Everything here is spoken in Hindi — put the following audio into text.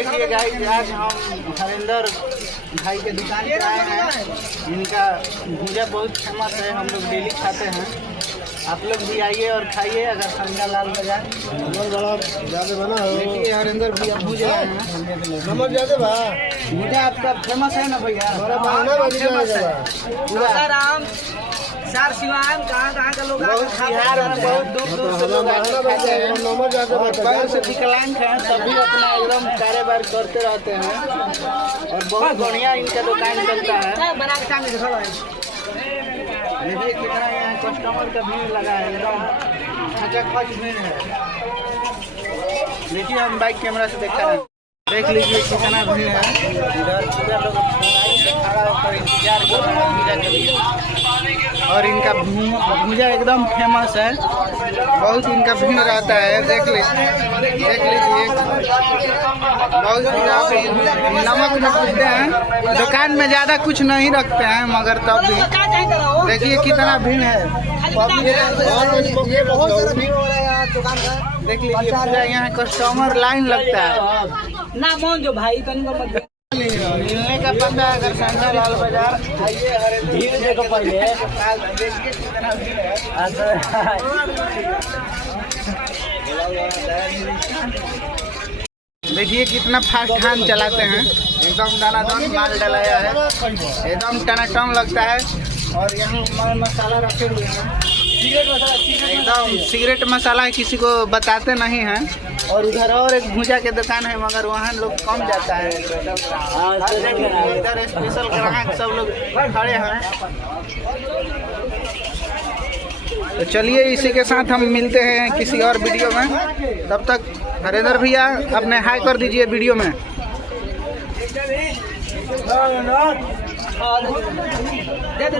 देखिए गाइस, आज हम हरिंदर भाई के दुकान पे आए हैं। इनका भुजा बहुत फेमस है, हम लोग डेली खाते हैं। आप लोग भी आइए और खाइए अगर संगा लाल बाजार। बड़ा ज्यादा बना हो। देखिए हरिंदर भैया भूज रहे हैं। नमक ज्यादा बा। भुजा आपका फेमस है ना भैया? बड़ा बहाना बन फेमस है पूरा राम सार सिवान कहाँ का लोग बहुत बिहार में बहुत दूर दूर से लोग आके खाते हैं। नमक ज्यादा और पैर से विकलांग हैं तभी अपना एकदम कारोबार करते रहते हैं और बहुत बढ़िया इनका दुकान चलता है। बना के सामने देखो देखिए कितना यहाँ कस्टमर का भीड़ लगा है, एकदम खचाखच भीड़ है। देखिए हम बाइक कैमरा से देखा है, देख लीजिए कितना भीड़ है। इधर पूरा लोग लाइन से खड़ा होकर इंतजार कर रहे हैं भुजा के लिए। और इनका भुजा एकदम फेमस है, बहुत इनका भीड़ रहता है। देख लीजिए बहुत नमक रखते हैं दुकान में, ज़्यादा कुछ नहीं रखते हैं मगर तब भी देखिए कितना भीड़ है। बहुत सारा भीड़ हो रहा है यार दुकान का। देख लीजिए पूरा यहाँ कस्टमर लाइन लगता है। ना मोन जो भाई तन को मत मिलने का पता है अगर संगा लाल बाजार आइए। भीड़ देखो पहले। देखिए कितना भीड़ है। देखिए कितना फास्ट हैंड चलाते हैं, एकदम दनादन माल डलाया है, एकदम टनाटन लगता है। और यहाँ मसाला रखे हुए हैं, एकदम सिगरेट मसाला है, किसी को बताते नहीं हैं। और उधर और एक भुजा के दुकान है मगर वहाँ लोग कम जाता है। इधर स्पेशल ग्राहक सब लोग खड़े हैं। तो चलिए इसी के साथ हम मिलते हैं किसी और वीडियो में। तब तक हरिंदर भैया अपने हाई कर दीजिए वीडियो में। दे दे